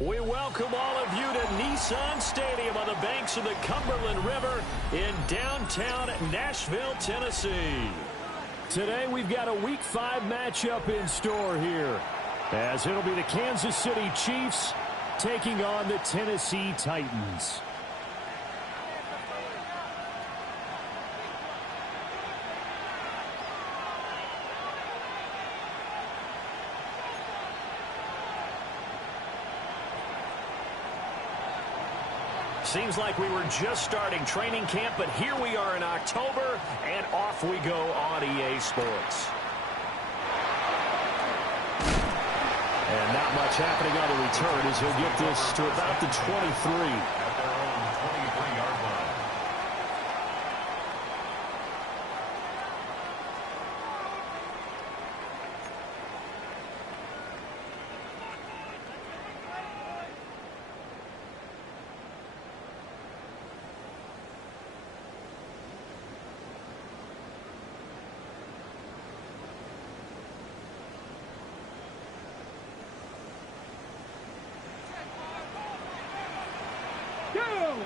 We welcome all of you to Nissan Stadium on the banks of the Cumberland River in downtown Nashville, Tennessee. Today we've got a Week 5 matchup in store here, as it'll be the Kansas City Chiefs taking on the Tennessee Titans. Seems like we were just starting training camp, but here we are in October, and off we go on EA Sports. And not much happening on the return as he'll get this to about the 23. Go!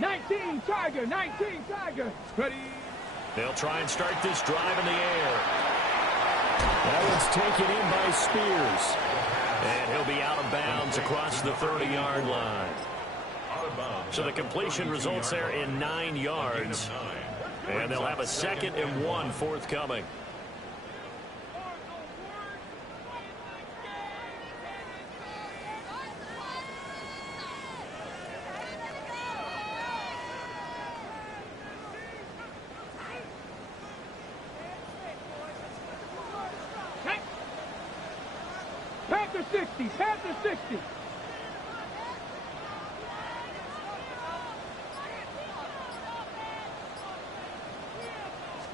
19 Tiger, ready. They'll try and start this drive in the air. That one's taken in by Spears. And he'll be out of bounds across the 30-yard line. So the completion results there in 9 yards. And they'll have a 2nd and 1 forthcoming. Panther 60.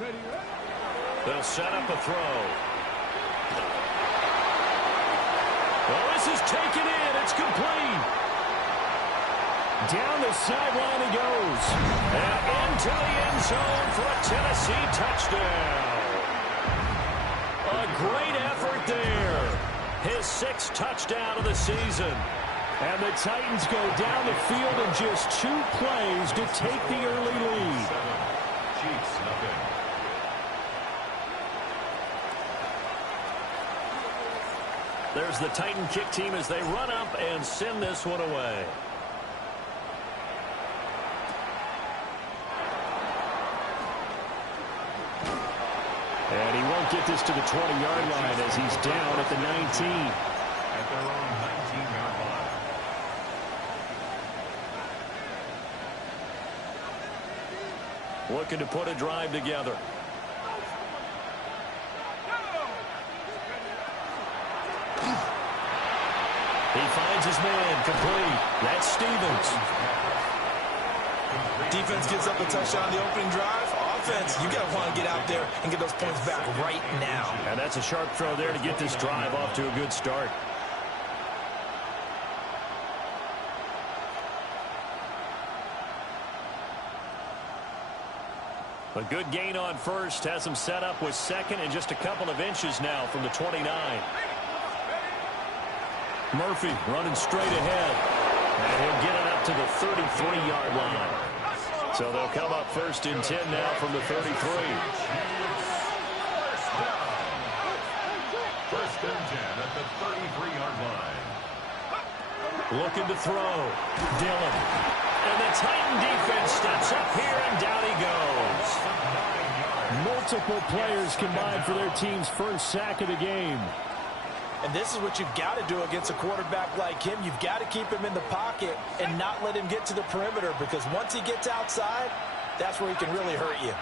Ready. They'll set up a throw. Well, this is taken in. It's complete. Down the sideline he goes. And into the end zone for a Tennessee touchdown. A great effort there. His 6th touchdown of the season. And the Titans go down the field in just 2 plays to take the early lead. There's the Titan kick team as they run up and send this one away. And he won't get this to the 20-yard line as he's down at the 19. At their own 19-yard line. Looking to put a drive together. He finds his man complete. That's Stevens. Defense gives up a touchdown on the opening drive. Offense, you got to want to get out there and get those points back right now. And that's a sharp throw there to get this drive off to a good start. A good gain on first has him set up with 2nd and just a couple of inches now from the 29. Murphy running straight ahead. And he'll get it up to the 33-yard line. So they'll come up 1st and 10 now from the 33. First and 10 at the 33-yard line. Looking to throw. Dillon. And the Titan defense steps up here, and down he goes. Multiple players combined for their team's first sack of the game. And this is what you've got to do against a quarterback like him. You've got to keep him in the pocket and not let him get to the perimeter, because once he gets outside, that's where he can really hurt you.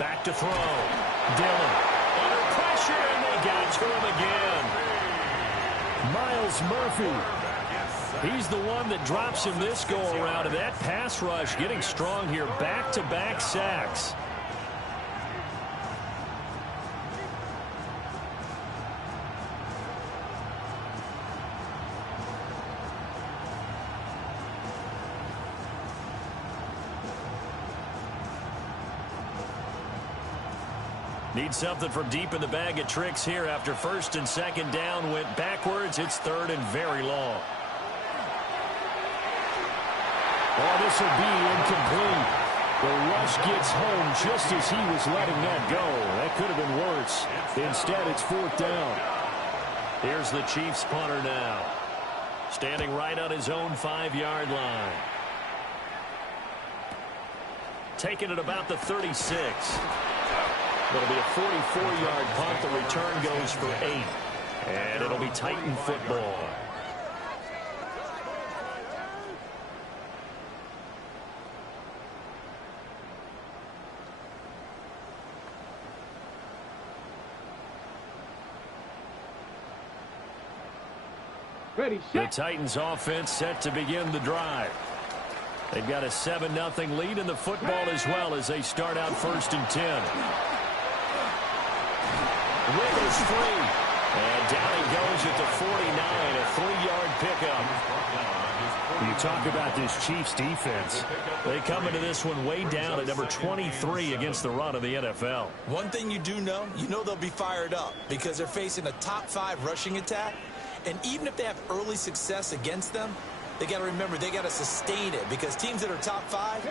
Back to throw. Dillon under pressure, and they got to him again. Myles Murphy. He's the one that drops him this go-around, and that pass rush getting strong here. Back-to-back sacks. Need something from deep in the bag of tricks here after first and second down went backwards. It's third and very long. Oh, this will be incomplete. The rush gets home just as he was letting that go. That could have been worse. Instead, it's fourth down. Here's the Chiefs punter now. Standing right on his own 5-yard line. Taking it about the 36. It'll be a 44-yard punt. The return goes for 8. And it'll be Titan football. Ready, The set. Titans offense set to begin the drive. They've got a 7-0 lead in the football as well as they start out first and 10. Rivers free. And down he goes at the 49, a 3-yard pickup. You talk about this Chiefs defense. They come into this one way down at number 23 against the run of the NFL. One thing you do know, they'll be fired up because they're facing a top 5 rushing attack. And even if they have early success against them, they got to remember they got to sustain it because teams that are top 5,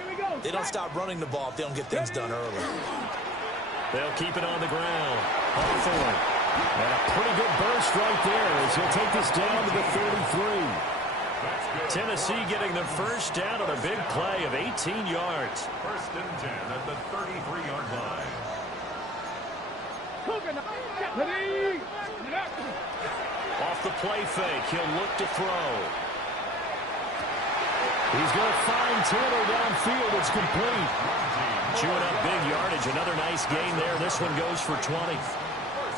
they don't stop running the ball if they don't get things done early. They'll keep it on the ground. Hawthorne. And a pretty good burst right there as he'll take this down to the 33. Tennessee getting the first down on a big play of 18 yards. First and 10 at the 33-yard line. Ready. Off the play fake, he'll look to throw. He's going to find Taylor downfield. It's complete. Chewing up big yardage. Another nice gain there. This one goes for 20.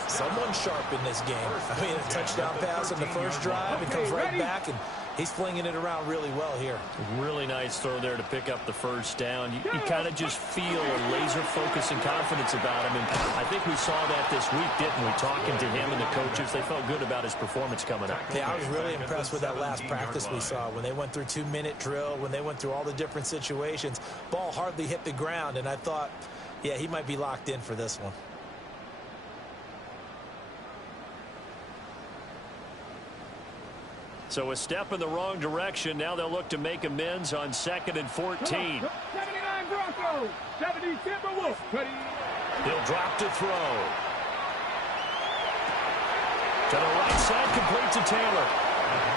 Someone sharp in this game. I mean, a touchdown pass on the first drive. It comes right back, and he's flinging it around really well here. Really nice throw there to pick up the first down. You kind of just feel a laser focus and confidence about him. And I think we saw that this week, didn't we? Talking to him and the coaches, they felt good about his performance coming up. Yeah, I was really impressed with that last practice we saw. When they went through 2-minute drill, when they went through all the different situations, ball hardly hit the ground. And I thought, yeah, he might be locked in for this one. So a step in the wrong direction. Now they'll look to make amends on 2nd and 14. 79 Broncos. 70 Timberwolves. Ready. He'll drop to throw. To the right side, complete to Taylor.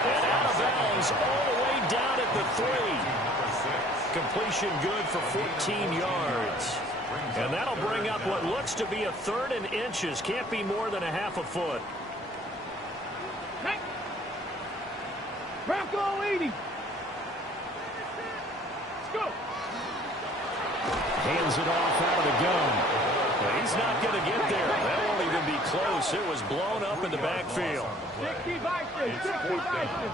And out of bounds all the way down at the 3. Completion good for 14 yards. And that'll bring up what looks to be a 3rd and inches. Can't be more than a half a foot. Bronco 80. Let's go. Hands it off out of the gun. Well, he's not going to get there. That won't even be close. It was blown up in the backfield. 60 Bison. 60 Bison.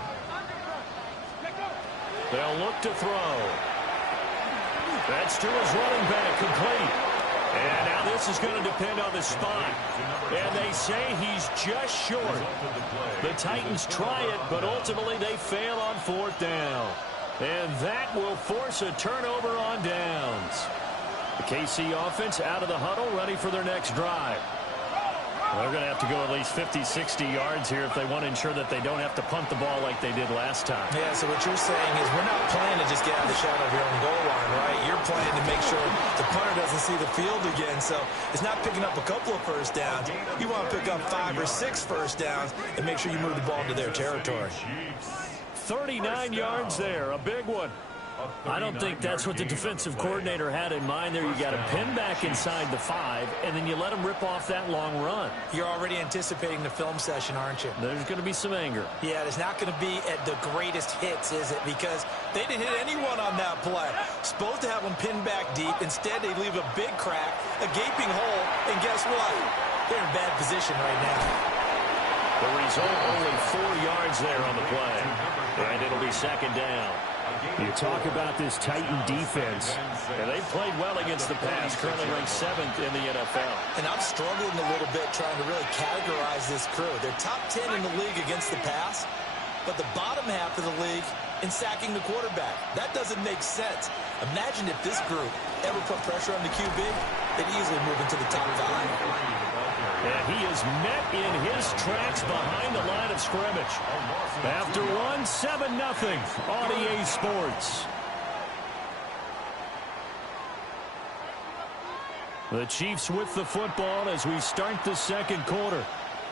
They'll look to throw. That's to his running back, complete. And now this is going to depend on the spot. And they say he's just short. The Titans try it, but ultimately they fail on 4th down. And that will force a turnover on downs. The KC offense out of the huddle, ready for their next drive. They're going to have to go at least 50, 60 yards here if they want to ensure that they don't have to punt the ball like they did last time. Yeah, so what you're saying is we're not playing to just get out of the shadow of your own goal line, right? You're playing to make sure the punter doesn't see the field again. So it's not picking up a couple of first downs. You want to pick up 5 or 6 first downs and make sure you move the ball into their territory. 39 yards there, a big one. I don't think that's what the defensive coordinator had in mind there. You got to pin back inside the 5, and then you let them rip off that long run. You're already anticipating the film session, aren't you? There's going to be some anger. Yeah, it's not going to be at the greatest hits, is it? Because they didn't hit anyone on that play. Supposed to have them pinned back deep. Instead, they leave a big crack, a gaping hole, and guess what? They're in bad position right now. The result, only 4 yards there on the play. And it'll be 2nd down. You talk about this Titan defense. And they've played well against the pass, currently ranked 7th in the NFL. And I'm struggling a little bit trying to really categorize this crew. They're top 10 in the league against the pass, but the bottom half of the league in sacking the quarterback. That doesn't make sense. Imagine if this group ever put pressure on the QB. they'd easily move into the top 5. And he is met in his tracks behind the line of scrimmage. After one, 7-0 on EA Sports. The Chiefs with the football as we start the second quarter,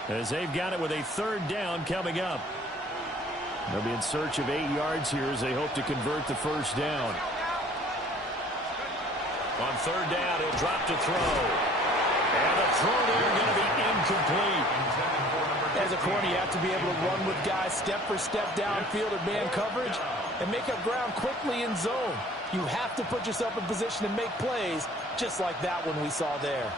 as they've got it with a 3rd down coming up. They'll be in search of 8 yards here as they hope to convert the 1st down. On 3rd down, he'll drop to throw. And the throw there going to be incomplete. As a corner, you have to be able to run with guys step for step downfield or man coverage and make up ground quickly in zone. You have to put yourself in position to make plays, just like that one we saw there.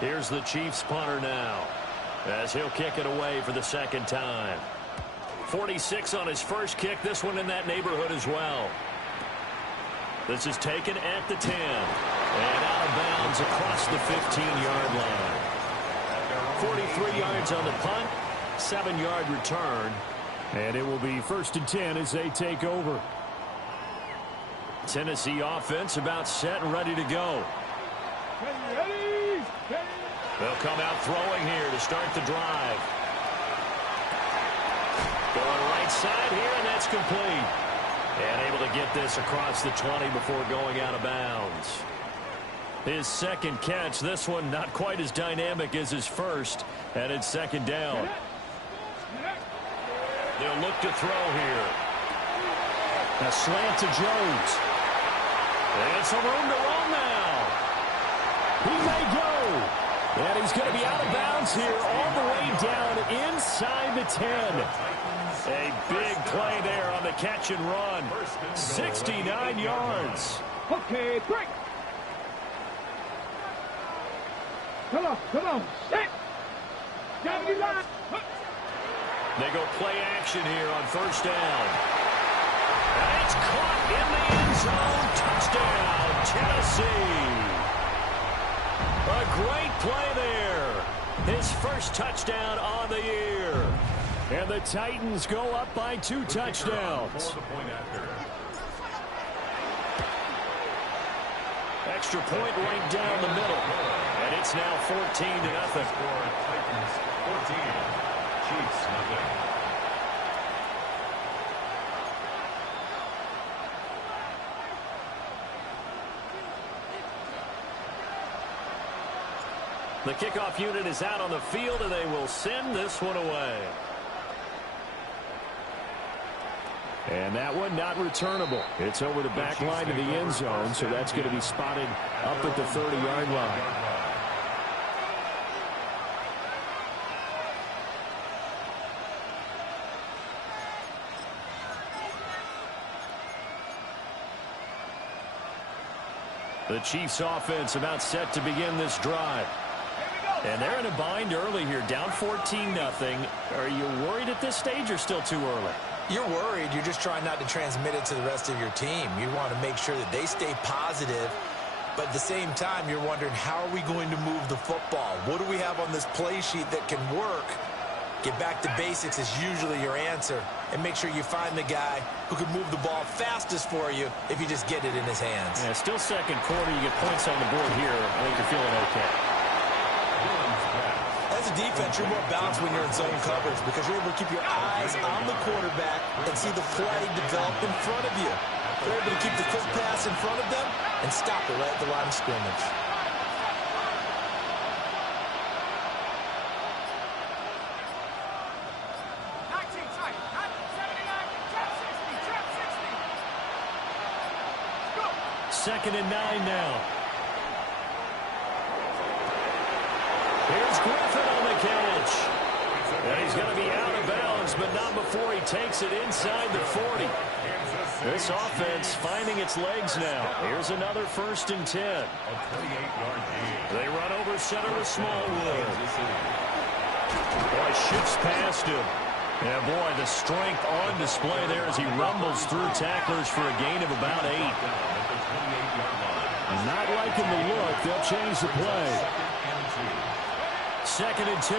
Here's the Chiefs punter now, as he'll kick it away for the 2nd time. 46 on his first kick, this one in that neighborhood as well. This is taken at the 10 and out of bounds across the 15-yard line. 43 yards on the punt, 7-yard return, and it will be 1st and 10 as they take over. Tennessee offense about set and ready to go. They'll come out throwing here to start the drive. Going right side here, and that's complete. And able to get this across the 20 before going out of bounds. His 2nd catch, this one not quite as dynamic as his first, and it's 2nd down. They'll look to throw here. A slant to Jones. And some room to run now. He may go. And he's going to be out of bounds here all the way down inside the 10. A big play there on the catch and run. 69 yards. Okay, break. Come on. Set. Down the line. They go play action here on 1st down. And it's caught in the end zone. Touchdown, Tennessee. A great play there. His first touchdown on the year. And the Titans go up by 2 touchdowns. Extra point right down the middle. And it's now 14-0. Titans 14, Chiefs nothing. The kickoff unit is out on the field, and they will send this one away. And that one not returnable. It's over the back line of the end zone, so that's going to be spotted up at the 30-yard line. The Chiefs offense about set to begin this drive. And they're in a bind early here, down 14-0. Are you worried at this stage or still too early? You're worried. You're just trying not to transmit it to the rest of your team. You want to make sure that they stay positive. But at the same time, you're wondering, how are we going to move the football? What do we have on this play sheet that can work? Get back to basics is usually your answer. And make sure you find the guy who can move the ball fastest for you if you just get it in his hands. Yeah, still second quarter. You get points on the board here. I think you're feeling okay. As a defense, you're more balanced when you're in zone coverage because you're able to keep your eyes on the quarterback and see the play develop in front of you. You're able to keep the quick pass in front of them and stop it right at the line of scrimmage. Second and 9 now. Here's Griffin on the catch. And he's going to be out of bounds, but not before he takes it inside the 40. This offense finding its legs now. Here's another 1st and 10. They run over center with Smallwood. Boy, shifts past him. And boy, the strength on display there as he rumbles through tacklers for a gain of about 8. Not liking the look. They'll change the play. 2nd and 2.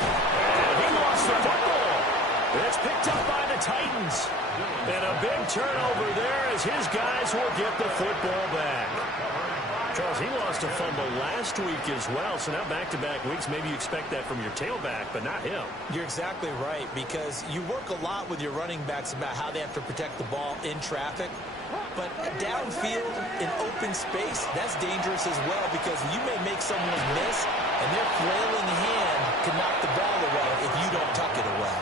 And lost the football. It's picked up by the Titans. And a big turnover there as his guys will get the football back. Charles, he lost a fumble last week as well, so now back-to-back weeks, maybe you expect that from your tailback, but not him. You're exactly right, because you work a lot with your running backs about how they have to protect the ball in traffic, but downfield in open space, that's dangerous as well, because you may make someone miss, and their flailing hand can knock the ball away if you don't tuck it away.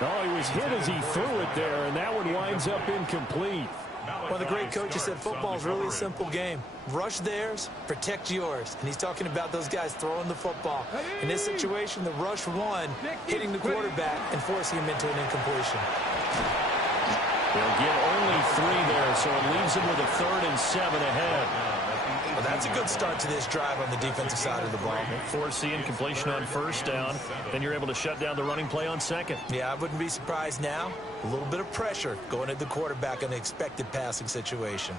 Oh, he was hit as he threw it there, and that one winds up incomplete. One of the great coaches said football is really a simple game. Rush theirs, protect yours. And he's talking about those guys throwing the football. In this situation, the rush won, hitting the quarterback and forcing him into an incompletion. They'll get only 3 there, so it leaves them with a 3rd and 7 ahead. Well, that's a good start to this drive on the defensive side of the ball. Force the incompletion on 1st down. Then you're able to shut down the running play on 2nd. Yeah, I wouldn't be surprised now. A little bit of pressure going at the quarterback in the expected passing situation.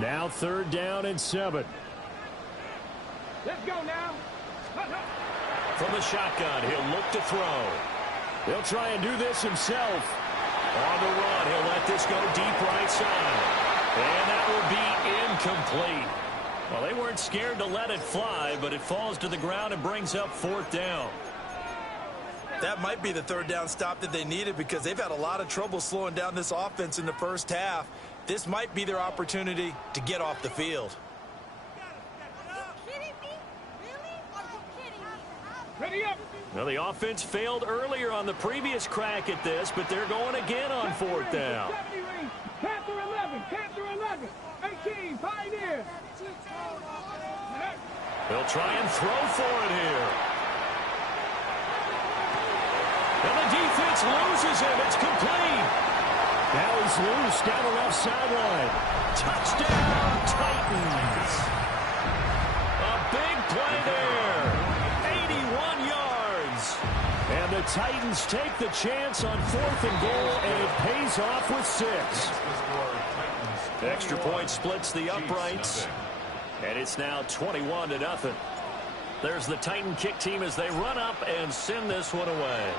Now 3rd down and 7. Let's go now. From the shotgun, he'll look to throw. He'll try and do this himself. On the run, he'll let this go deep right side. And that will be incomplete. Well, they weren't scared to let it fly, but it falls to the ground and brings up 4th down. That might be the 3rd down stop that they needed, because they've had a lot of trouble slowing down this offense in the first half. This might be their opportunity to get off the field. Ready up. Well, the offense failed earlier on the previous crack at this, but they're going again on 4th down. Panther 11, Panther 11, 18, Pioneer. They'll try and throw for it here. And the defense loses him. It's complete. Now he's loose down the left sideline. Touchdown, Titans. A big play there. 81 yards. And the Titans take the chance on 4th and goal, and it pays off with 6. Extra point splits the uprights, and it's now 21-0. There's the Titan kick team as they run up and send this one away.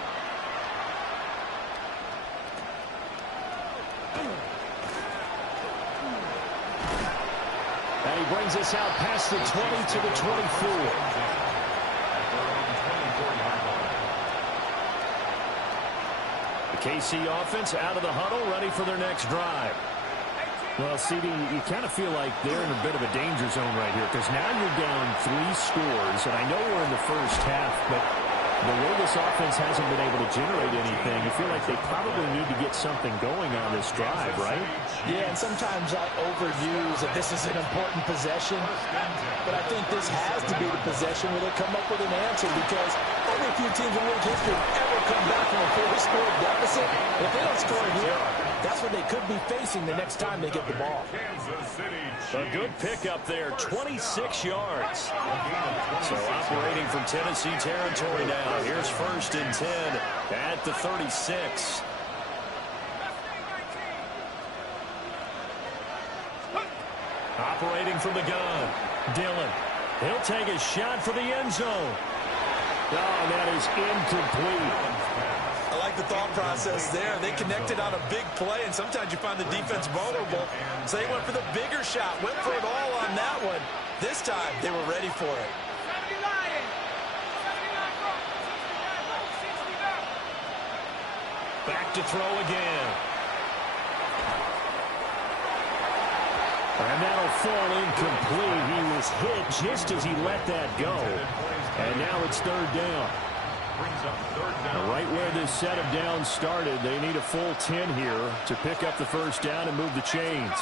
And he brings us out past the 20 to the 24. KC offense out of the huddle, ready for their next drive. Well, CD, you kind of feel like they're in a bit of a danger zone right here, because now you're down 3 scores, and I know we're in the first half, but the way this offense hasn't been able to generate anything, you feel like they probably need to get something going on this drive, right? Yeah, and sometimes I overuse that this is an important possession, but I think this has to be the possession where they come up with an answer, because only a few teams in league history ever come back from a 4-score deficit. If they don't score here, that's what they could be facing the next time they get the ball. A good pickup there, 26 yards. So operating from Tennessee territory now. Here's 1st and 10 at the 36. Operating from the gun, Dillon. He'll take a shot for the end zone. Oh, that is incomplete. I like the thought process there. They connected on a big play, and sometimes you find the defense vulnerable. So they went for the bigger shot, went for it all on that one. This time, they were ready for it. Back to throw again. And that'll fall incomplete. He was hit just as he let that go. And now it's 3rd down. Right where this set of downs started, they need a full 10 here to pick up the 1st down and move the chains.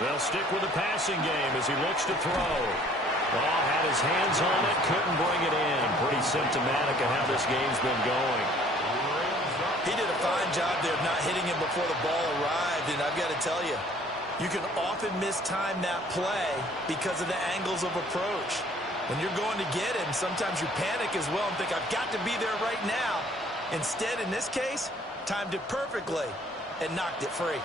They'll stick with the passing game as he looks to throw. Oh, had his hands on it, couldn't bring it in. Pretty symptomatic of how this game's been going. He did a fine job there of not hitting him before the ball arrived, and I've got to tell you, you can often mistime that play because of the angles of approach. When you're going to get him, sometimes you panic as well and think, I've got to be there right now. Instead, in this case, timed it perfectly and knocked it free.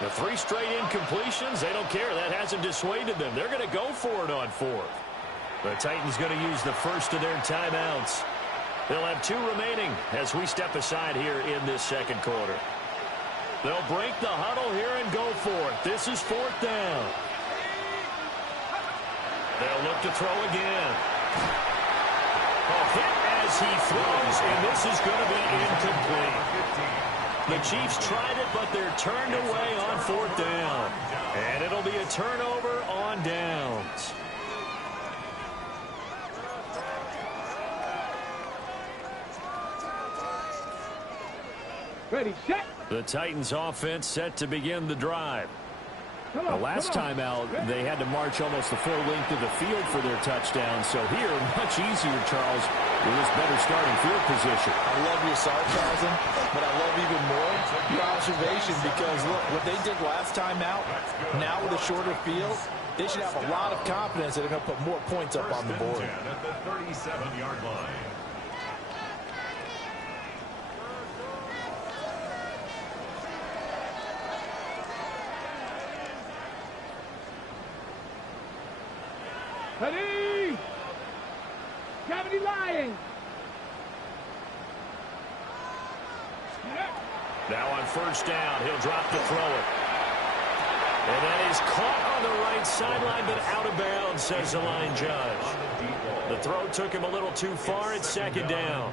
The 3 straight incompletions, they don't care. That hasn't dissuaded them. They're going to go for it on 4th. The Titans going to use the first of their timeouts. They'll have 2 remaining as we step aside here in this second quarter. They'll break the huddle here and go for it. This is 4th down. They'll look to throw again. A hit as he throws, and this is going to be incomplete. The Chiefs tried it, but they're turned away on 4th down. And it'll be a turnover on downs. Ready, set. The Titans offense set to begin the drive. The last time out, they had to march almost the full length of the field for their touchdown. So here, much easier, Charles, with this better starting field position. I love your sarcasm, but I love even more your observation because, look, what they did last time out, now with a shorter field, they should have a lot of confidence that they're going to put more points up on the board. At the 37-yard line. Ready. Gravity Lions. Now on 1st down, he'll drop to throw it. And that is caught on the right sideline, but out of bounds, says the line judge. The throw took him a little too far. It's 2nd down.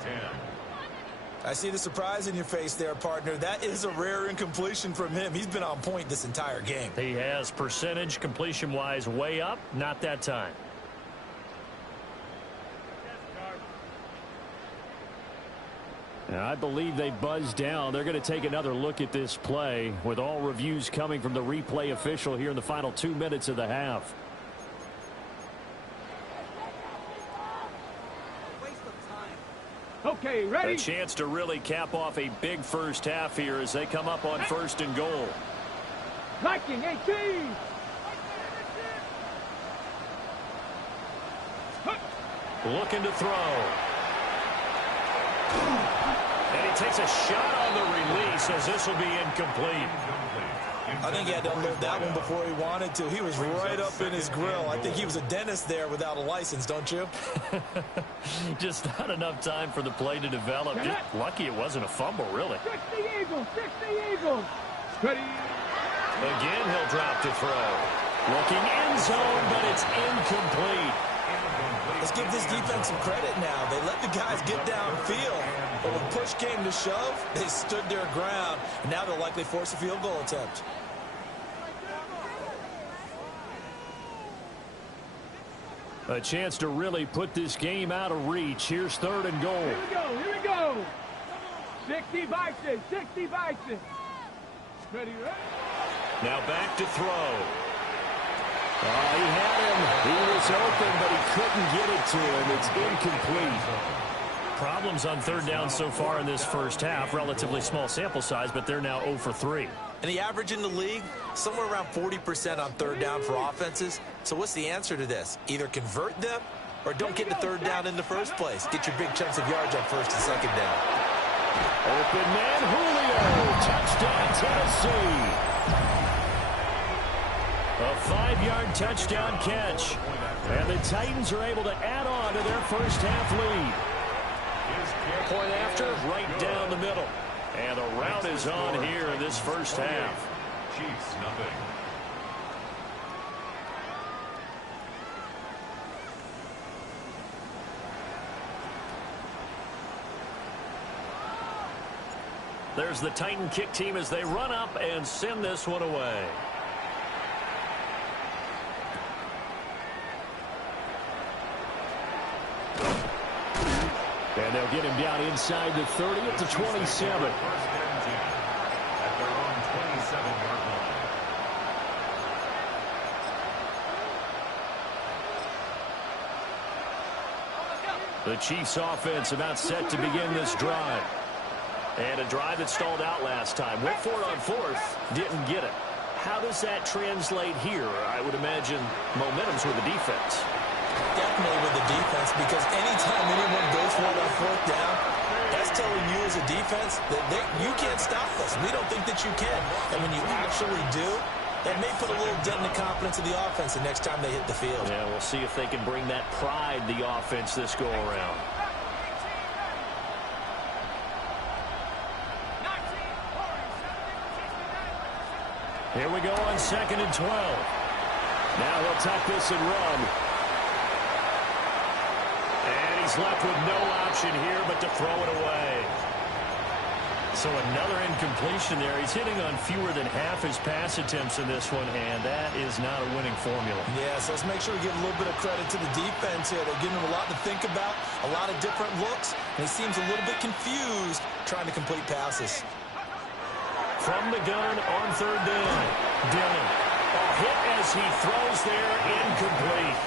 I see the surprise in your face there, partner. That is a rare incompletion from him. He's been on point this entire game. He has percentage completion-wise way up. Not that time. Now, I believe they buzzed down. They're going to take another look at this play with all reviews coming from the replay official here in the final 2 minutes of the half. Okay, ready. A chance to really cap off a big first half here as they come up on 1st and goal. Liking 18. Looking to throw. And he takes a shot on the release as this will be incomplete. I think he had to unload that one before he wanted to. He was right up in his grill. I think he was a dentist there without a license, don't you? Just not enough time for the play to develop. Just lucky it wasn't a fumble, really. 60 Eagles, 60 Eagles. Ready. Again, he'll drop to throw. Looking end zone, but it's incomplete. Let's give this defense some credit now. They let the guys get downfield, but when push came to shove, they stood their ground. And now they'll likely force a field goal attempt. A chance to really put this game out of reach. Here's 3rd and goal. Here we go, here we go. 60 Bison, 60 Bison. Ready, ready. Now back to throw. He had him. He was open, but he couldn't get it to him. It's incomplete. Problems on 3rd down so far in this first half. Relatively small sample size, but they're now 0 for 3. And the average in the league, somewhere around 40% on 3rd down for offenses. So what's the answer to this? Either convert them or don't get to 3rd down in the first place. Get your big chunks of yards on 1st and 2nd down. Open man, Julio. Touchdown, Tennessee. A 5-yard touchdown catch. And the Titans are able to add on to their first half lead. Point after, right down the middle. And the route is on here in this first half. Chiefs, nothing. There's the Titan kick team as they run up and send this one away. And they'll get him down inside the 30 at the 27. First and 10 at their own 27-yard line. The Chiefs offense about set to begin this drive. And a drive that stalled out last time. Went for it on 4th, didn't get it. How does that translate here? I would imagine momentum's with the defense. Definitely with the defense, because anytime anyone goes for it on 4th down, that's telling you as a defense that you can't stop us. We don't think that you can. And when you actually do, that may put a little dent in the confidence of the offense the next time they hit the field. Yeah, we'll see if they can bring that pride to the offense this go-around. Here we go on 2nd and 12. Now he'll tuck this and run. And he's left with no option here but to throw it away. So another incompletion there. He's hitting on fewer than half his pass attempts in this one, and that is not a winning formula. Yeah, so let's make sure we give a little bit of credit to the defense here. They're giving him a lot to think about, a lot of different looks, and he seems a little bit confused trying to complete passes. From the gun on 3rd down. Dillon. A hit as he throws there, incomplete.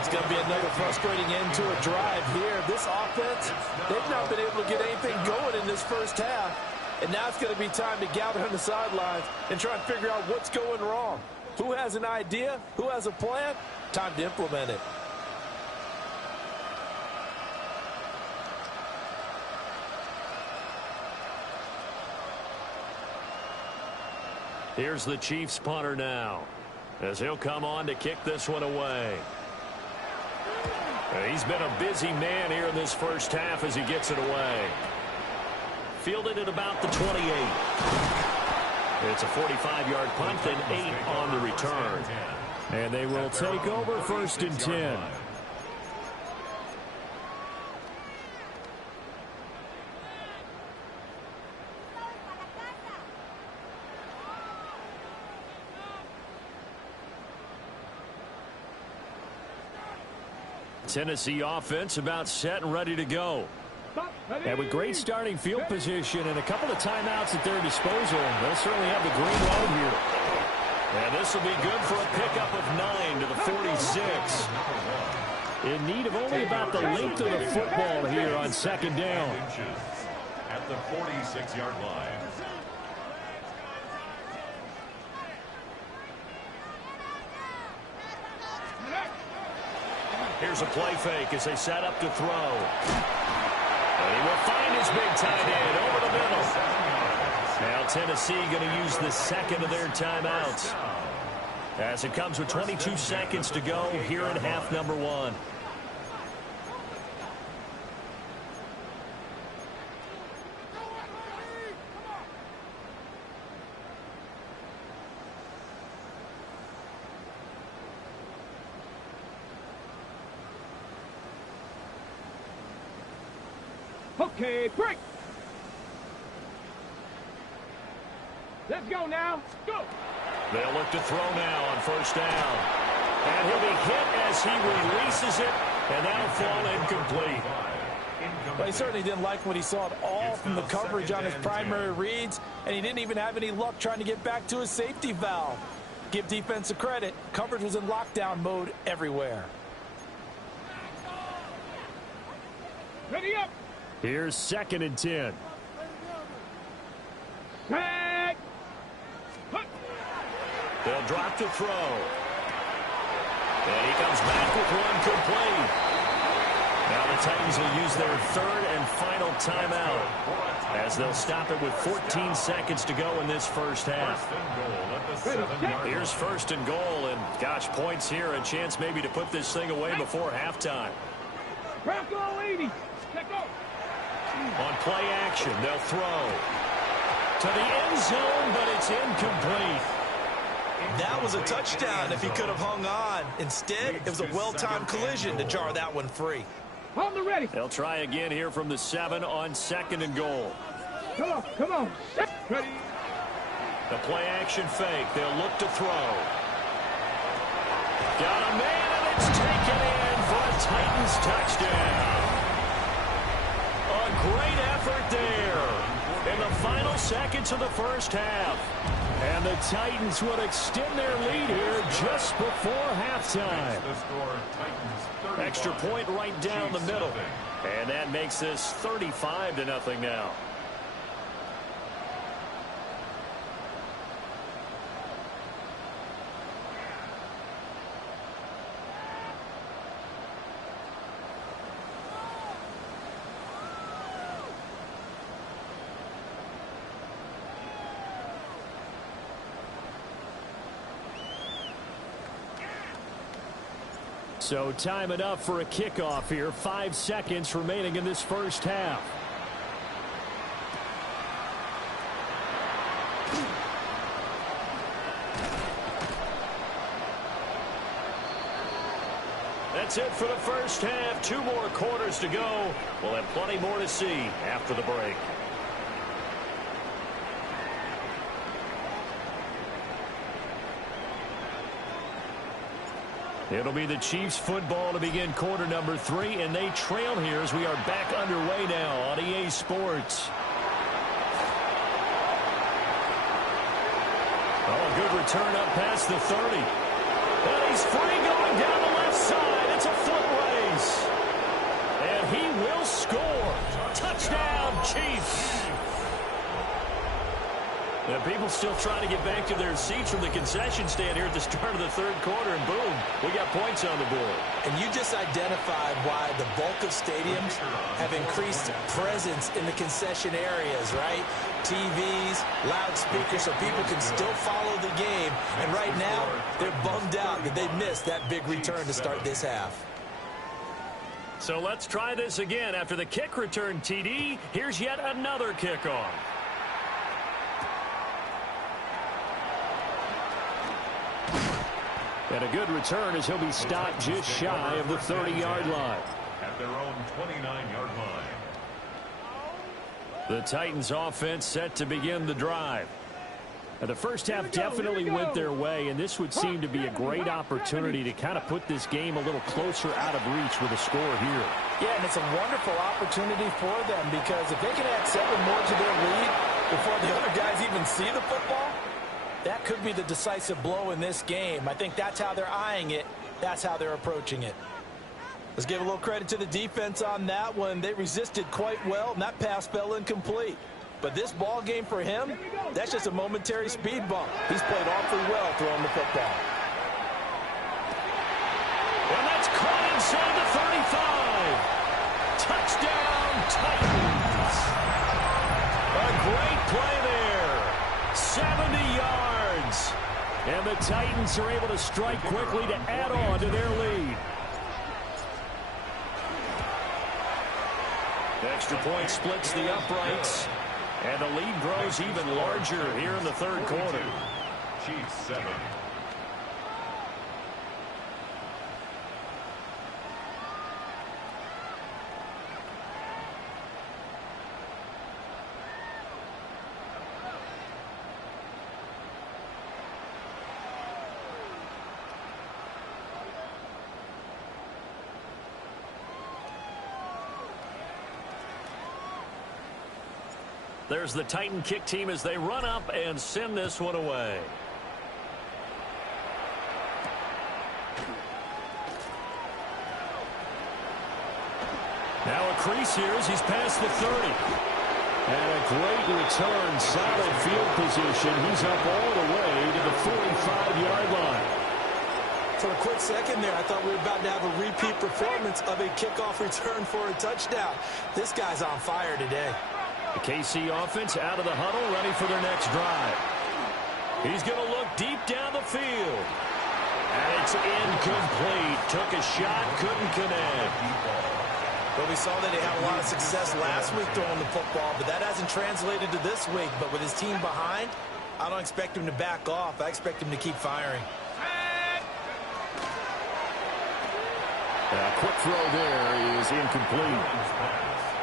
It's going to be another frustrating end to a drive here. This offense, they've not been able to get anything going in this first half. And now it's going to be time to gather on the sidelines and try and figure out what's going wrong. Who has an idea? Who has a plan? Time to implement it. Here's the Chiefs punter now, as he'll come on to kick this one away. He's been a busy man here in this first half as he gets it away. Fielded at about the 28. It's a 45-yard punt and 8 on the return. And they will take over 1st and 10. Tennessee offense about set and ready to go. And with great starting field position and a couple of timeouts at their disposal, they'll certainly have the green light here. And this will be good for a pickup of 9 to the 46. In need of only about the length of the football here on 2nd down. At the 46-yard line. Here's a play fake as they set up to throw. And he will find his big tight end over the middle. Now Tennessee going to use the 2nd of their timeouts, as it comes with 22 seconds to go here in half number 1. Okay, break. Let's go now. Go. They'll look to throw now on 1st down. And he'll be hit as he releases it, and that'll fall incomplete. Well, he certainly didn't like what he saw at all from the coverage on his primary reads, and he didn't even have any luck trying to get back to his safety valve. Give defense a credit. Coverage was in lockdown mode everywhere. Ready up. Here's 2nd and 10. Back. They'll drop to throw. And he comes back with one complete. Now the Titans will use their 3rd and final timeout, as they'll stop it with 14 seconds to go in this first half. Here's 1st and goal, and gosh, points here, a chance maybe to put this thing away before halftime. Bronco 80. Let go. On play action, they'll throw to the end zone, but it's incomplete. That was a touchdown if he could have hung on. Instead, it was a well-timed collision to jar that one free. On the ready. They'll try again here from the 7 on 2nd and goal. Come on, come on. Ready. The play action fake. They'll look to throw. Got a man, and it's taken in for a Titans touchdown. A great effort there in the final seconds of the first half. And the Titans would extend their lead here just before halftime. Extra point right down the middle. And that makes this 35-0 now. So time enough for a kickoff here. 5 seconds remaining in this first half. That's it for the first half. 2 more quarters to go. We'll have plenty more to see after the break. It'll be the Chiefs football to begin quarter number 3, and they trail here as we are back underway now on EA Sports. Oh, a good return up past the 30. And he's free going down the left side. It's a foot race. And he will score. Touchdown, Chiefs. Now, people still trying to get back to their seats from the concession stand here at the start of the third quarter, and boom, we got points on the board. And you just identified why the bulk of stadiums have increased presence in the concession areas, right? TVs, loudspeakers, so people can still follow the game. And right now, they're bummed out that they missed that big return to start this half. So let's try this again. After the kick return, TD, here's yet another kickoff. And a good return as he'll be stopped just shy of the 30-yard line. At their own 29-yard line. The Titans offense set to begin the drive. Now, the first half definitely went their way, and this would seem to be a great opportunity to kind of put this game a little closer out of reach with a score here. Yeah, and it's a wonderful opportunity for them because if they can add 7 more to their lead before the other guys even see the football, that could be the decisive blow in this game. I think that's how they're eyeing it. That's how they're approaching it. Let's give a little credit to the defense on that one. They resisted quite well, and that pass fell incomplete. But this ball game for him, that's just a momentary speed bump. He's played awfully well throwing the football. And that's caught inside the 35. Touchdown, Titans. A great play there. 70 yards. And the Titans are able to strike quickly to add on to their lead. The extra point splits the uprights. And the lead grows even larger here in the third quarter. Chiefs 7. There's the Titan kick team as they run up and send this one away. Now a crease here as he's past the 30. And a great return, solid field position. He's up all the way to the 45-yard line. For a quick second there, I thought we were about to have a repeat performance of a kickoff return for a touchdown. This guy's on fire today. The KC offense out of the huddle, ready for their next drive. He's going to look deep down the field. And it's incomplete. Took a shot, couldn't connect. But we saw that he had a lot of success last week throwing the football, but that hasn't translated to this week. But with his team behind, I don't expect him to back off. I expect him to keep firing. A quick throw there is incomplete.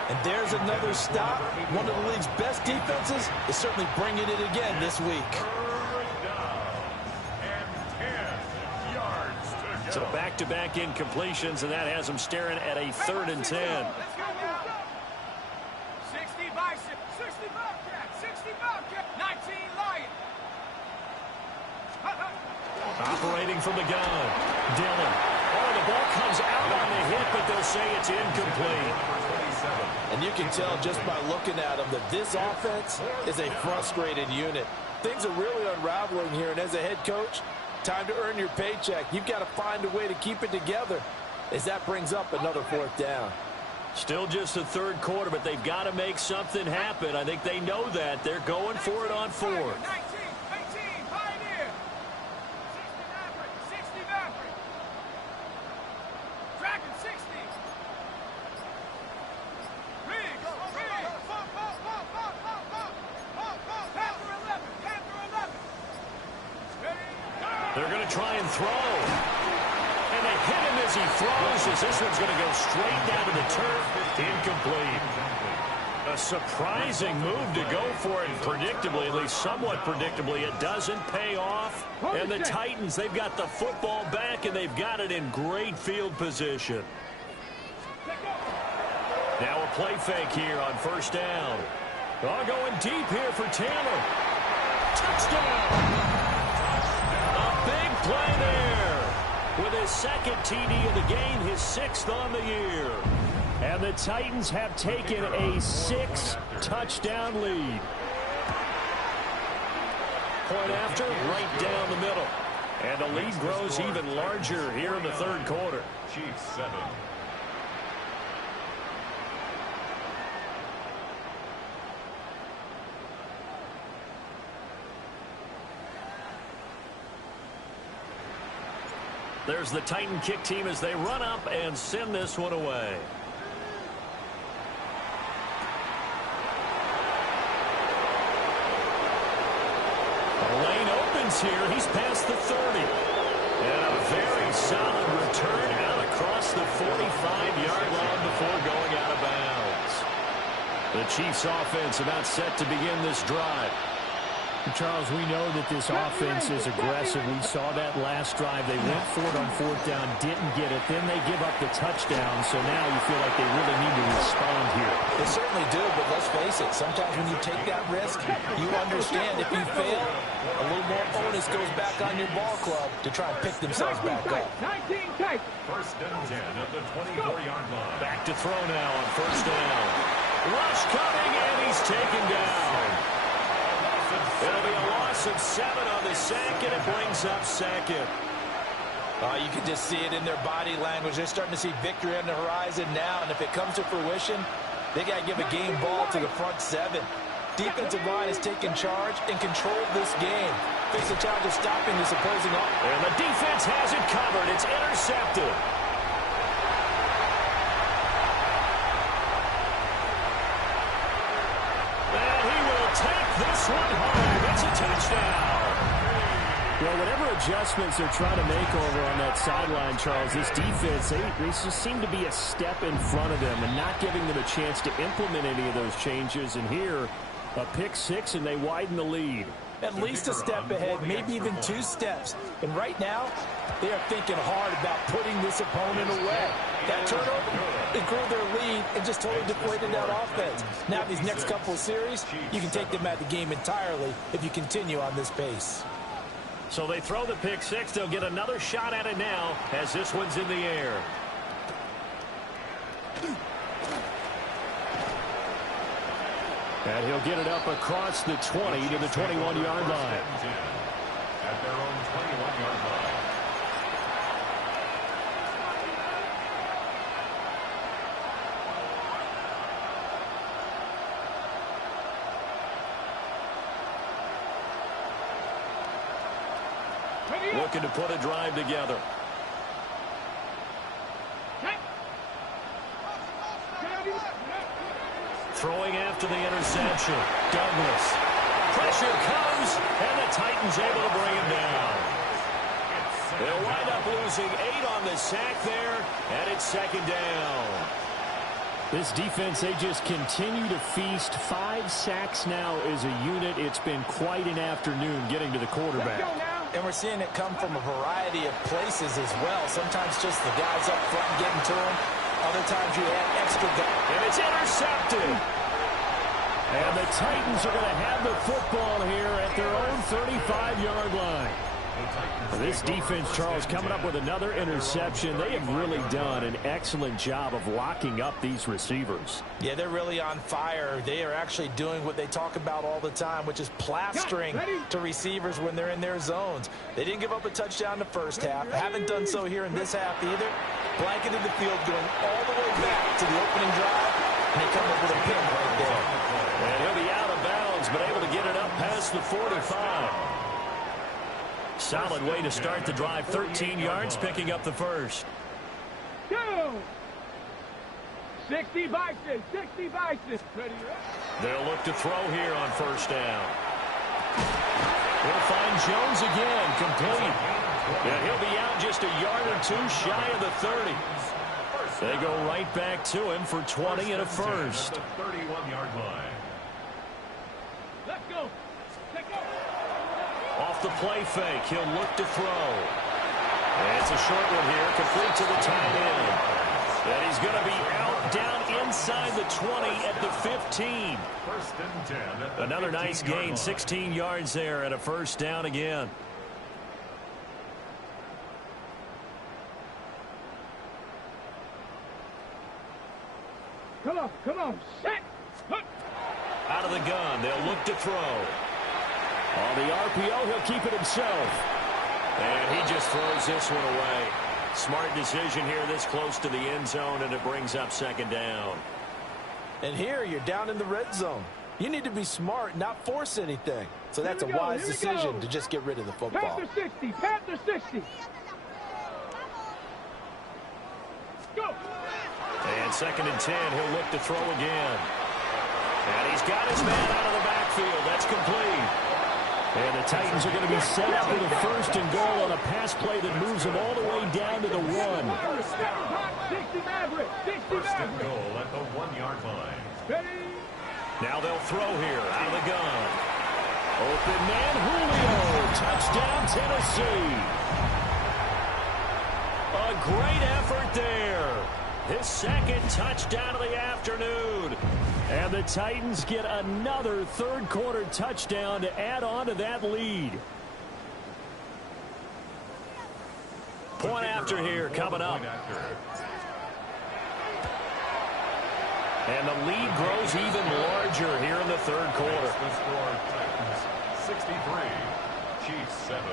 And there's another stop. One of the league's best defenses is certainly bringing it again this week. So back-to-back incompletions, and that has them staring at a 3rd and 10. 60 bicep, 60 bobcat, 60 bobcat, 19 lion. Operating from the gun. Dillon. Oh, the ball comes out on the hit, but they'll say it's incomplete. And you can tell just by looking at them that this offense is a frustrated unit. Things are really unraveling here, and as a head coach, time to earn your paycheck. You've got to find a way to keep it together as that brings up another 4th down. Still just the third quarter, but they've got to make something happen. I think they know that. They're going for it on 4th. 19, 18, Pioneer. 60 Maverick, 60 Maverick. They're going to try and throw. And they hit him as he throws, as this one's going to go straight down to the turf. Incomplete. A surprising move to go for it, predictably, at least somewhat predictably. It doesn't pay off. And the Titans, they've got the football back, and they've got it in great field position. Now a play fake here on first down. Going deep here for Taylor. Touchdown! A big play there. With his second TD of the game, his 6th on the year. And the Titans have taken a 6-touchdown lead. Point after, right down the middle. And the lead grows even larger here in the third quarter. Chiefs 7. There's the Titan kick team as they run up and send this one away. Lane opens here. He's past the 30. And a very solid return out across the 45-yard line before going out of bounds. The Chiefs offense about set to begin this drive. Charles, we know that this offense is aggressive. We saw that last drive. They went for it on 4th down, didn't get it. Then they give up the touchdown. So now you feel like they really need to respond here. They certainly do, but let's face it. Sometimes when you take that risk, you understand if you fail, a little more onus goes back on your ball club to try and pick themselves back up. 19 tight. First and 10 at the 24-yard line. Back to throw now on first down. Rush coming, and he's taken down. It'll be a loss of 7 on the sack, and it brings up 2nd. You can just see it in their body language. They're starting to see victory on the horizon now, and if it comes to fruition, they got to give a game ball to the front 7. Defensive line has taken charge and controlled this game. Face the challenge of stopping this opposing offense. And the defense has it covered. It's intercepted. This one home. It's a touchdown. Well, whatever adjustments they're trying to make over on that sideline, Charles, this defense, they just seem to be a step in front of them and not giving them a chance to implement any of those changes. And here, a pick 6, and they widen the lead. At least a step ahead, maybe even 2 steps. And right now, they are thinking hard about putting this opponent away. That turnover, it grew their lead and just totally deflated that offense. Now these next couple of series, you can take them out of the game entirely if you continue on this pace. So they throw the pick 6. They'll get another shot at it now as this one's in the air. And he'll get it up across the 20 to the 21-yard line. At their own 21-yard line. Looking to put a drive together. Throwing after the interception. Douglas. Pressure comes, and the Titans able to bring him down. They'll wind up losing 8 on the sack there, and it's 2nd down. This defense, they just continue to feast. 5 sacks now as a unit. It's been quite an afternoon getting to the quarterback. And we're seeing it come from a variety of places as well. Sometimes just the guys up front getting to him. Other times you add extra guys. And it's intercepted. And the Titans are going to have the football here at their own 35-yard line. This defense, Charles, coming up with another interception. They have really done an excellent job of locking up these receivers. Yeah, they're really on fire. They are actually doing what they talk about all the time, which is plastering to receivers when they're in their zones. They didn't give up a touchdown the first half. Haven't done so here in this half either. Blanketed the field going all the way back to the opening drive, and they come up with a pick right there. And he'll be out of bounds, but able to get it up past the 45. Solid way to start the drive. 13 yards, picking up the first. 2. 60 Bison. 60 Bison. They'll look to throw here on first down. We'll find Jones again, complete. And he'll be out just a yard or two shy of the 30. They go right back to him for 20 and a first. At the 31-yard line. Let's go. Let's go. Off the play fake, he'll look to throw. And it's a short one here, complete to the tight end. And he's going to be out down inside the 20 at the 15. First and 10 at the Another nice 15-yard gain, line. 16 yards there and a first down again. Come on, set. Look. Out of the gun, they'll look to throw. On the RPO, he'll keep it himself. And he just throws this one away. Smart decision here this close to the end zone, and it brings up second down. And here you're down in the red zone. You need to be smart, not force anything. So that's a wise decision to just get rid of the football. Panther 60, Panther 60. Go. And second and 10, he'll look to throw again. And he's got his man out of the backfield. That's complete. And the Titans are going to be set up with a first and goal on a pass play that moves them all the way down to the 1. 60 Maverick, 60 First and Maverick. goal at the 1-yard line. Ready. Now they'll throw here out of the gun. Open man, Julio. Touchdown, Tennessee. A great effort there. His second touchdown of the afternoon. And the Titans get another third-quarter touchdown to add on to that lead. Point after here coming up. And the lead grows even larger here in the third quarter. The score, Titans 63, Chiefs 7.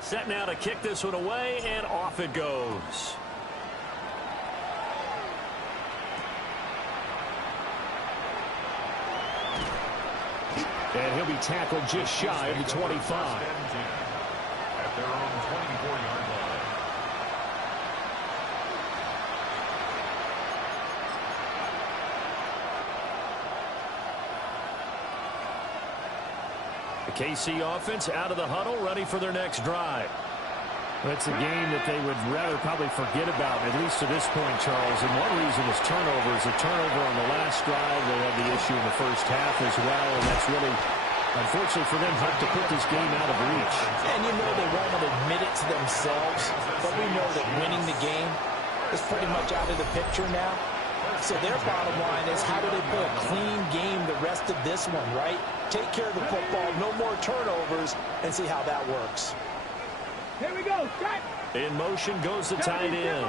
Set now to kick this one away, and off it goes. And he'll be tackled just shy of the 25. At their own 24-yard line. The KC offense out of the huddle, ready for their next drive. It's a game that they would rather probably forget about, at least to this point, Charles. And one reason is turnovers. A turnover on the last drive. They had the issue in the first half as well, and that's really, unfortunately for them, helped to put this game out of reach. And you know they won't admit it to themselves, but we know that winning the game is pretty much out of the picture now. So their bottom line is, how do they play a clean game the rest of this one, right? Take care of the football, no more turnovers, and see how that works. Here we go. Set. In motion goes the tight end.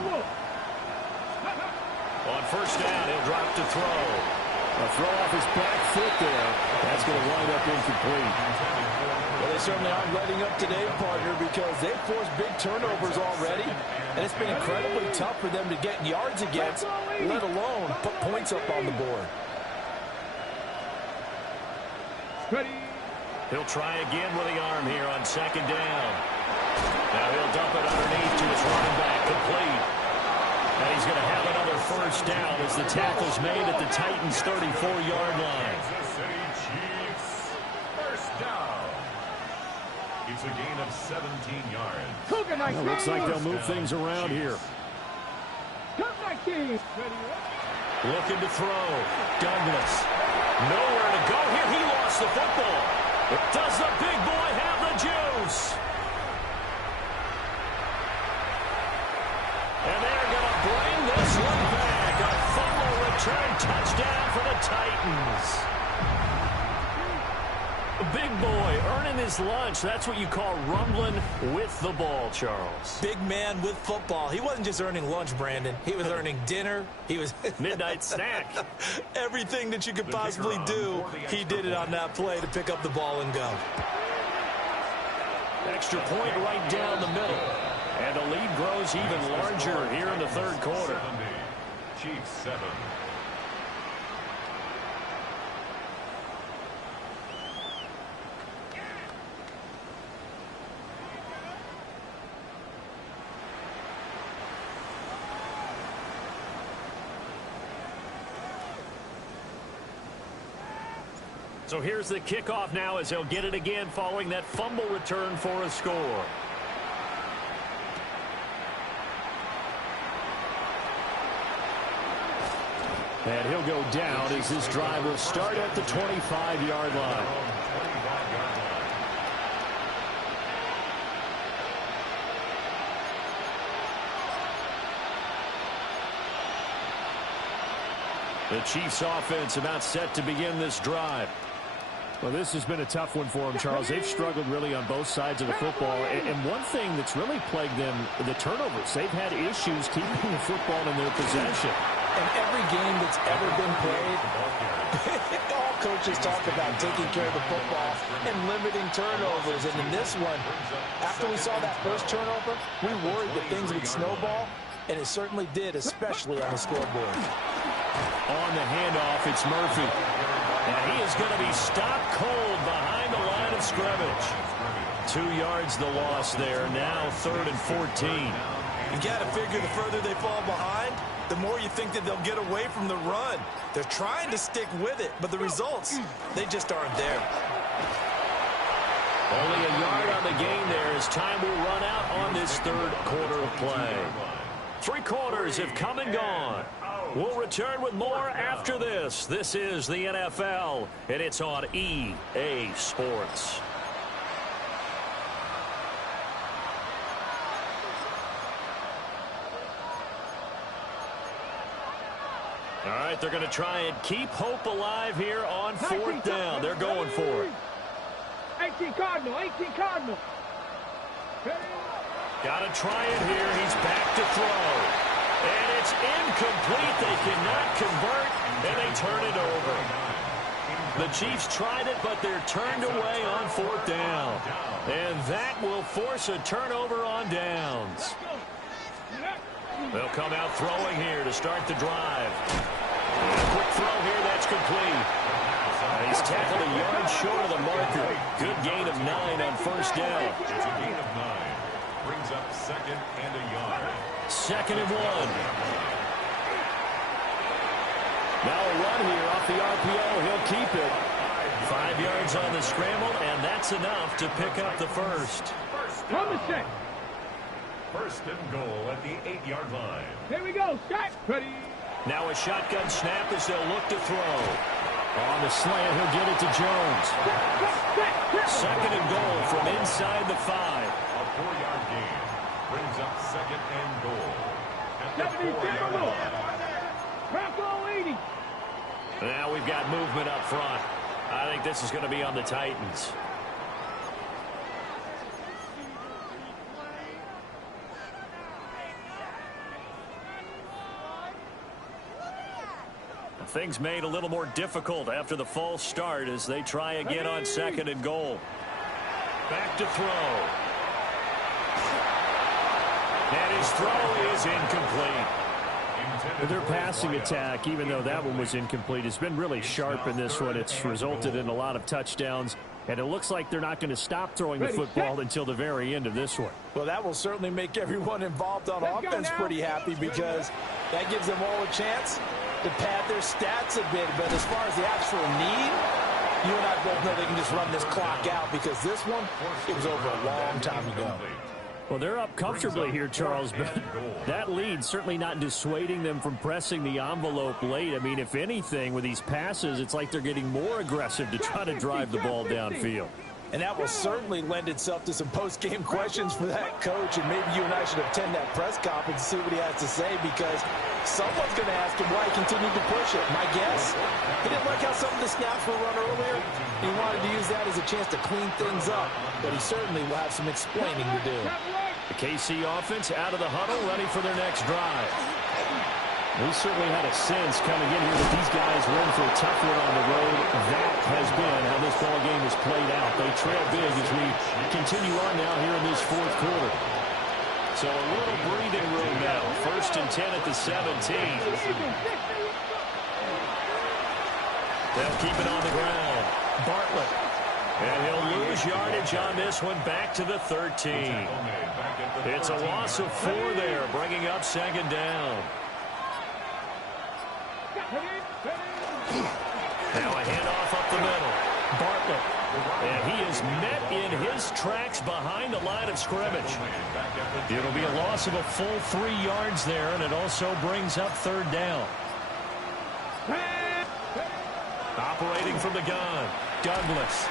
On first down, he'll drop to throw. A throw off his back foot there. That's going to wind up incomplete. Well, they certainly aren't letting up today, partner, because they've forced big turnovers already, and it's been incredibly tough for them to get yards against, let alone put points up on the board. Ready. He'll try again with the arm here on second down. Now he'll dump it underneath to his running back, complete. And he's going to have another first down as the tackle's made at the Titans' 34-yard line. Kansas City Chiefs, first down. It's a gain of 17 yards. Cougar 19. Well, looks like they'll move things around here. Cougar 19. Ready. Looking to throw. Douglas. Nowhere to go here. He lost the football. Does the big boy have the juice? And they're going to bring this one back. A fumble return touchdown for the Titans. Big boy earning his lunch. That's what you call rumbling with the ball, Charles. Big man with football. He wasn't just earning lunch, Brandon. He was earning dinner. He was Midnight snack. everything that you could possibly do. He did it on that play to pick up the ball and go. Extra point right down the middle. And the lead grows even larger here in the third quarter. 70, Chiefs 7. So here's the kickoff now as he'll get it again following that fumble return for a score. And he'll go down as this drive will start at the 25-yard line. The Chiefs offense about set to begin this drive. Well, this has been a tough one for them, Charles. They've struggled really on both sides of the football. And one thing that's really plagued them, the turnovers. They've had issues keeping the football in their possession. And every game that's ever been played, all coaches talk about taking care of the football and limiting turnovers. And in this one, after we saw that first turnover, we worried that things would snowball, and it certainly did, especially on the scoreboard. On the handoff, it's Murphy. And he is going to be stopped cold behind the line of scrimmage. 2 yards the loss there. Now 3rd and 14. You got to figure the further they fall behind, the more you think that they'll get away from the run. They're trying to stick with it, but the results, they just aren't there. Only a yard on the gain there as time will run out on this 3rd quarter of play. 3 quarters have come and gone. We'll return with more after this. This is the NFL, and it's on EA Sports. All right, they're going to try and keep hope alive here on 4th down. They're going for it. 18 Cardinal, 18 Cardinal. Got to try it here. He's back to throw. And it's incomplete. They cannot convert, and they turn it over. The Chiefs tried it, but they're turned away on 4th down. And that will force a turnover on downs. They'll come out throwing here to start the drive. And a quick throw here, that's complete. He's tackled a yard short of the marker. Good gain of 9 on 1st down. It's a gain of 9. Brings up 2nd and a yard. 2nd and 1. Now a run here off the RPO. He'll keep it. 5 yards on the scramble, and that's enough to pick up the first. Come and set. 1st and goal at the 8-yard line. Here we go. Set. Ready. Now a shotgun snap as they'll look to throw. On the slant, he'll get it to Jones. 2nd and goal from inside the 5. A 4-yard gain. Brings up 2nd and goal. At the 4-yard line. Bronco 80. Now we've got movement up front. I think this is going to be on the Titans. Things made a little more difficult after the false start as they try again on 2nd and goal. Back to throw. And his throw is incomplete. Their passing attack, even though that one was incomplete, has been really sharp in this one. It's resulted in a lot of touchdowns, and it looks like they're not going to stop throwing the football until the very end of this one. Well, that will certainly make everyone involved on offense pretty happy because that gives them all a chance to pad their stats a bit. But as far as the actual need, you and I both know they can just run this clock out because this one, it was over a long time ago. Well, they're up comfortably here, Charles, but that lead certainly not dissuading them from pressing the envelope late. I mean, if anything, with these passes, it's like they're getting more aggressive to try to drive the ball downfield. And that will certainly lend itself to some post-game questions for that coach, and maybe you and I should attend that press conference and see what he has to say because someone's going to ask him why he continued to push it. My guess, he didn't like how some of the snaps were run earlier. He wanted to use that as a chance to clean things up, but he certainly will have some explaining to do. The KC offense out of the huddle, ready for their next drive. We certainly had a sense coming in here that these guys were in for a tough one on the road. That has been how this ball game has played out. They trail big as we continue on now here in this 4th quarter. So a little breathing room now. 1st and 10 at the 17. They'll keep it on the ground. Bartlett. And he'll lose yardage on this one back to the 13. It's a loss of 4 there, bringing up 2nd down. Now a handoff up the middle. Bartlett. And he is met in his tracks behind the line of scrimmage. It'll be a loss of a full 3 yards there, and it also brings up third down. Operating from the gun, Douglas.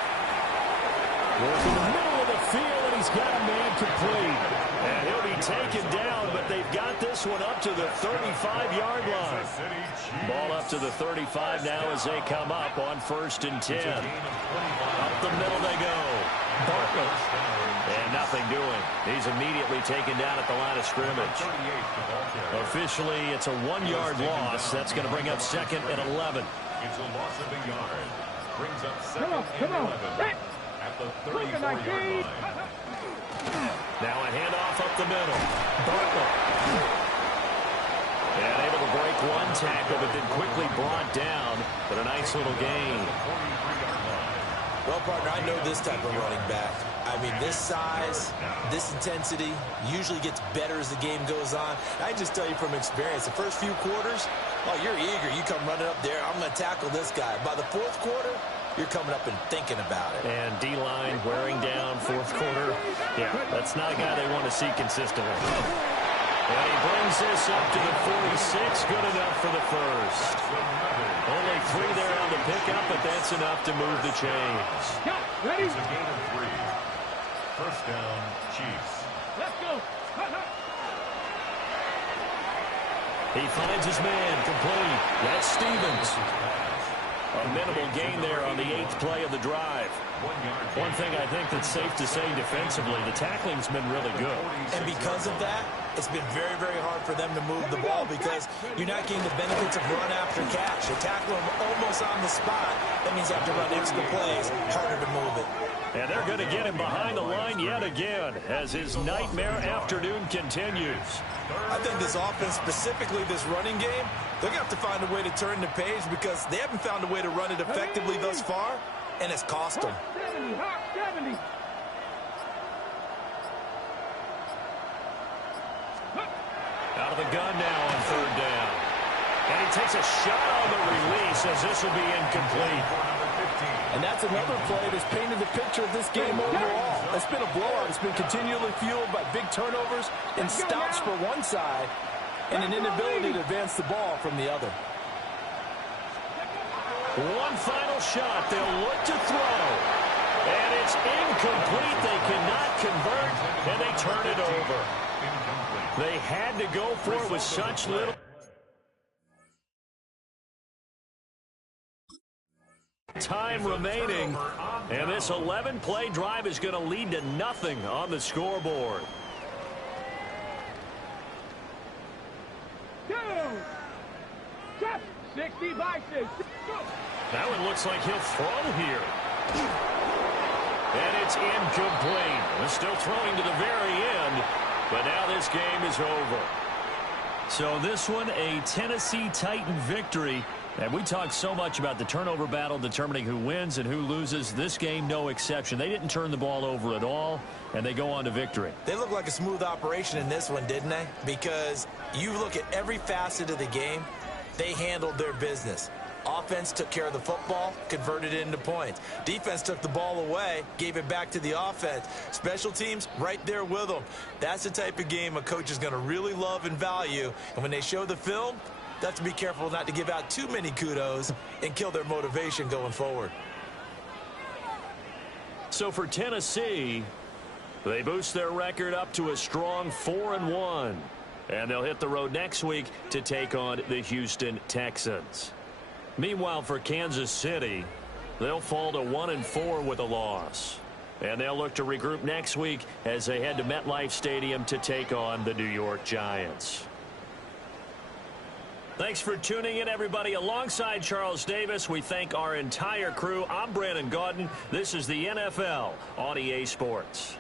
Working the middle of the field, and he's got a man complete. And he'll be taken down, but they've got this one up to the 35-yard line. Ball up to the 35 now as they come up on 1st and 10. Up the middle they go. Bartlett. And nothing doing. He's immediately taken down at the line of scrimmage. Officially, it's a 1-yard loss. That's going to bring up 2nd and 11. It's a loss of a yard. Brings up 2nd and 11. At the 34-yard line. Now a handoff up the middle. Bartlett. And able to break one tackle, but then quickly brought down. But a nice little gain. Well, partner, I know this type of running back. I mean, this size, this intensity usually gets better as the game goes on. I just tell you from experience, the first few quarters, oh, you're eager. You come running up there. I'm going to tackle this guy. By the 4th quarter, you're coming up and thinking about it. And D-line wearing down 4th quarter. Yeah, that's not a guy they want to see consistently. And he brings this up to the 46. Good enough for the first. Only 3 there on the pickup, but that's enough to move the chains. It's a gain of 3. First down, Chiefs. Let's go. He finds his man complete. That's Stevens. A minimal gain there on the 8th play of the drive. One thing I think that's safe to say defensively, the tackling's been really good. And because of that, it's been very, very hard for them to move the ball because you're not getting the benefits of run after catch. You tackle them almost on the spot. That means you have to run extra plays, harder to move it. And they're going to get him behind the line yet again as his nightmare afternoon continues. I think this offense, specifically this running game, they're going to have to find a way to turn the page because they haven't found a way to run it effectively thus far, and it's cost them. 70, hot 70. Out of the gun now on 3rd down. And he takes a shot on the release as this will be incomplete. And that's another play that's painted the picture of this game overall. It's been a blowout. It's been continually fueled by big turnovers and stops for one side and an inability to advance the ball from the other. One final shot. They'll look to throw. And it's incomplete. They cannot convert, and they turn it over. They had to go for it with such little time remaining, and this 11-play drive is going to lead to nothing on the scoreboard. 2. 60 by 6. That one looks like he'll throw here. And it's incomplete. They're still throwing to the very end, but now this game is over. So this one, a Tennessee Titan victory. And we talked so much about the turnover battle determining who wins and who loses. This game, no exception. They didn't turn the ball over at all, and they go on to victory. They look like a smooth operation in this one, didn't they? Because you look at every facet of the game, they handled their business. Offense took care of the football, converted it into points. Defense took the ball away, gave it back to the offense. Special teams, right there with them. That's the type of game a coach is going to really love and value. And when they show the film, they have to be careful not to give out too many kudos and kill their motivation going forward. So for Tennessee, they boost their record up to a strong 4-1. And they'll hit the road next week to take on the Houston Texans. Meanwhile, for Kansas City, they'll fall to 1-4 with a loss. And they'll look to regroup next week as they head to MetLife Stadium to take on the New York Giants. Thanks for tuning in, everybody. Alongside Charles Davis, we thank our entire crew. I'm Brandon Gaudin. This is the NFL on EA Sports.